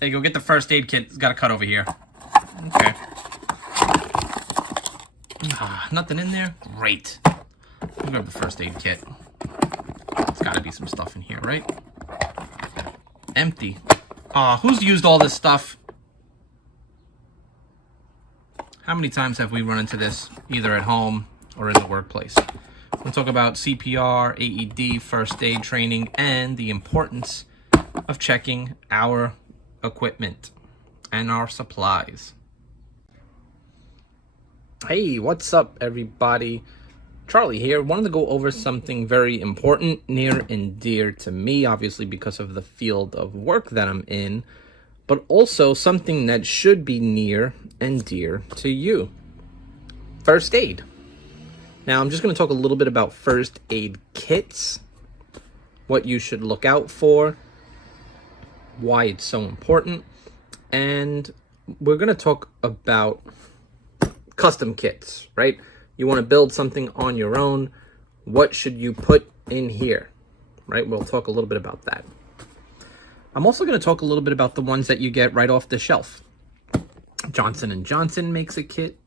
There you go, get the first aid kit. It's got a cut over here. Okay. Nothing in there? Great. I'll grab the first aid kit. There's gotta be some stuff in here, right? Empty. Who's used all this stuff? How many times have we run into this, either at home or in the workplace? We'll talk about CPR, AED, first aid training, and the importance of checking our equipment and our supplies. Hey, what's up, everybody? Charlie here. Wanted to go over something very important, near and dear to me, obviously because of the field of work that I'm in, but also something that should be near and dear to you. First aid. Now, I'm just going to talk a little bit about first aid kits, what you should look out for, why it's so important, and we're going to talk about custom kits, right? You want to build something on your own. What should you put in here, right? We'll talk a little bit about that. I'm also going to talk a little bit about the ones that you get right off the shelf. Johnson & Johnson makes a kit.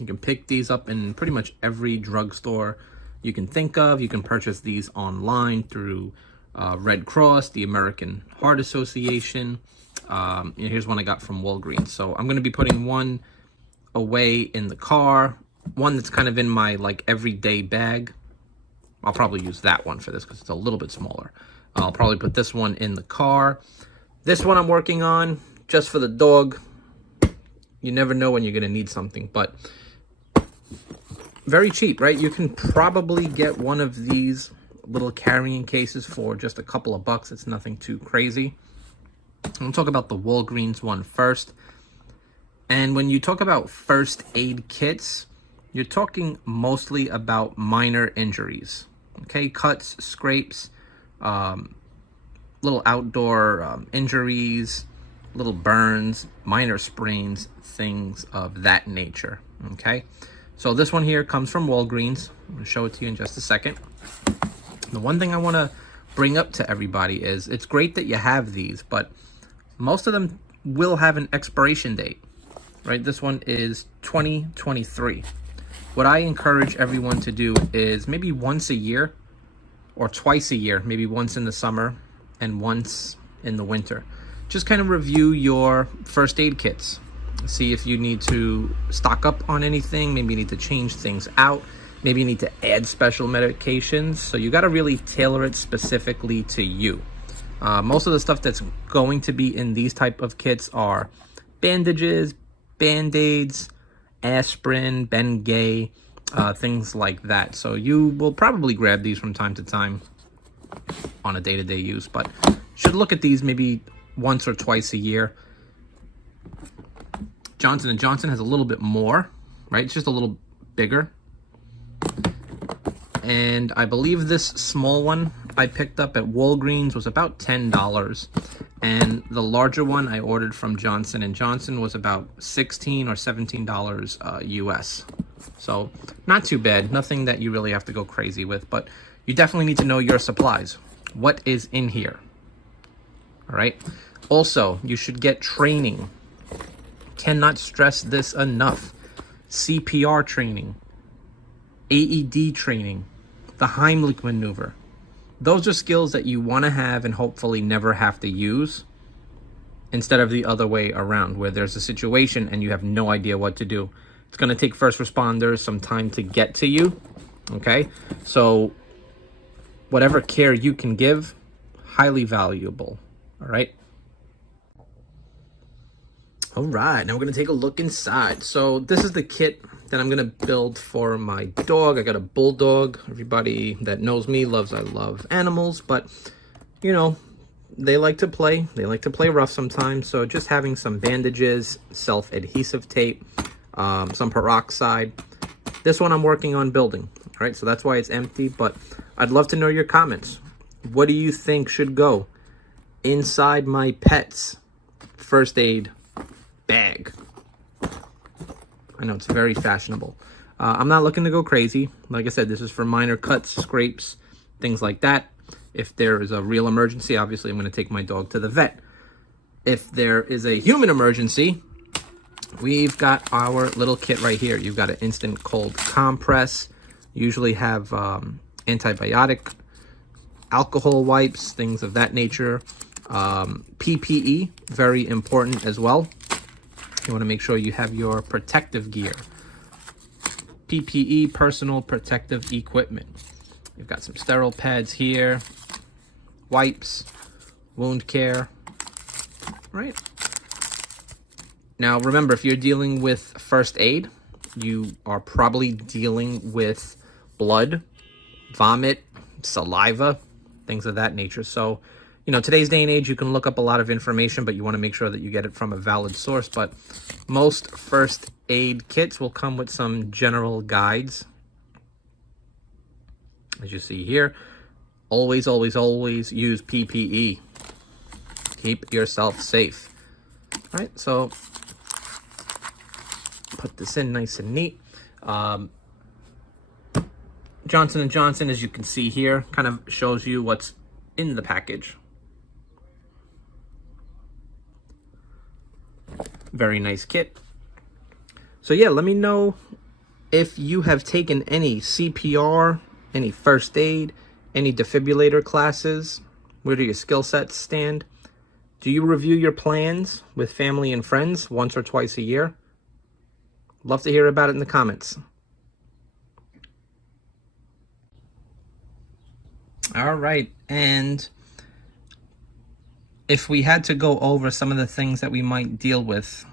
You can pick these up in pretty much every drugstore you can think of. You can purchase these online through Red Cross, the American Heart Association. Here's one I got from Walgreens. So I'm going to be putting one away in the car, one that's kind of in my like everyday bag. I'll probably use that one for this because it's a little bit smaller. I'll probably put this one in the car. This one I'm working on just for the dog. You never know when you're going to need something, but very cheap, right? You can probably get one of these little carrying cases for just a couple of bucks. It's nothing too crazy. I'll talk about the Walgreens one first. And when you talk about first aid kits, you're talking mostly about minor injuries, okay? Cuts, scrapes, little outdoor injuries, little burns, minor sprains, things of that nature, okay? So this one here comes from Walgreens. I'm going to show it to you in just a second. The one thing I want to bring up to everybody is it's great that you have these, but most of them will have an expiration date, right? This one is 2023. What I encourage everyone to do is maybe once a year or twice a year, maybe once in the summer and once in the winter. Just kind of review your first aid kits. See if you need to stock up on anything. Maybe you need to change things out. Maybe you need to add special medications. So you got to really tailor it specifically to you. Most of the stuff that's going to be in these type of kits are bandages, Band-Aids, aspirin, Bengay, things like that. So you will probably grab these from time to time on a day-to-day use, but should look at these maybe once or twice a year. Johnson & Johnson has a little bit more, right? It's just a little bigger. And I believe this small one I picked up at Walgreens was about $10. And the larger one I ordered from Johnson & Johnson was about $16 or $17 US. So not too bad. Nothing that you really have to go crazy with, but you definitely need to know your supplies. What is in here? All right. Also, you should get training. Cannot stress this enough. CPR training, AED training, the Heimlich maneuver. Those are skills that you want to have and hopefully never have to use, instead of the other way around where there's a situation and you have no idea what to do. It's going to take first responders some time to get to you, okay? So whatever care you can give, highly valuable, all right? All right, now we're going to take a look inside. So this is the kit that I'm going to build for my dog. I got a bulldog. Everybody that knows me loves I love animals, but, you know, they like to play. They like to play rough sometimes. So just having some bandages, self-adhesive tape, some peroxide. This one I'm working on building. All right, so that's why it's empty, but I'd love to know your comments. What do you think should go inside my pet's first aid bag? I know it's very fashionable. I'm not looking to go crazy. Like I said, this is for minor cuts, scrapes, things like that. If there is a real emergency, obviously I'm going to take my dog to the vet. if there is a human emergency, we've got our little kit right here. You've got an instant cold compress. Usually have antibiotic, alcohol wipes, things of that nature. PPE, very important as well. You want to make sure you have your protective gear. PPE, personal protective equipment. You've got some sterile pads here, wipes, wound care, right? Now, remember, if you're dealing with first aid, you are probably dealing with blood, vomit, saliva, things of that nature. So, you know, today's day and age, you can look up a lot of information, but you want to make sure that you get it from a valid source. But most first aid kits will come with some general guides. As you see here, always, always, always use PPE. Keep yourself safe. All right, so put this in nice and neat. Johnson & Johnson, as you can see here, kind of shows you what's in the package. Very nice kit. So yeah, let me know if you have taken any CPR, any first aid, any defibrillator classes. Where do your skill sets stand? Do you review your plans with family and friends once or twice a year? Love to hear about it in the comments. All right, and if we had to go over some of the things that we might deal with,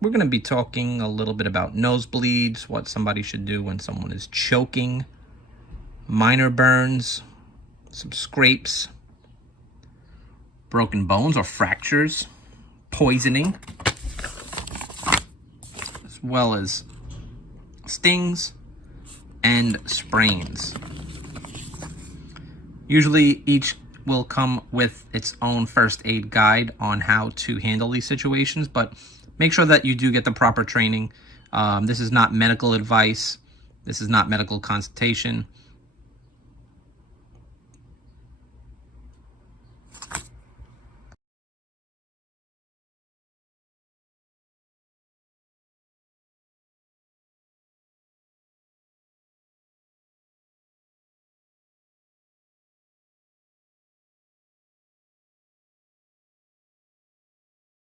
we're going to be talking a little bit about nosebleeds, what somebody should do when someone is choking, minor burns, some scrapes, broken bones or fractures, poisoning, as well as stings and sprains. Usually each will come with its own first aid guide on how to handle these situations, but make sure that you do get the proper training. This is not medical advice. This is not medical consultation.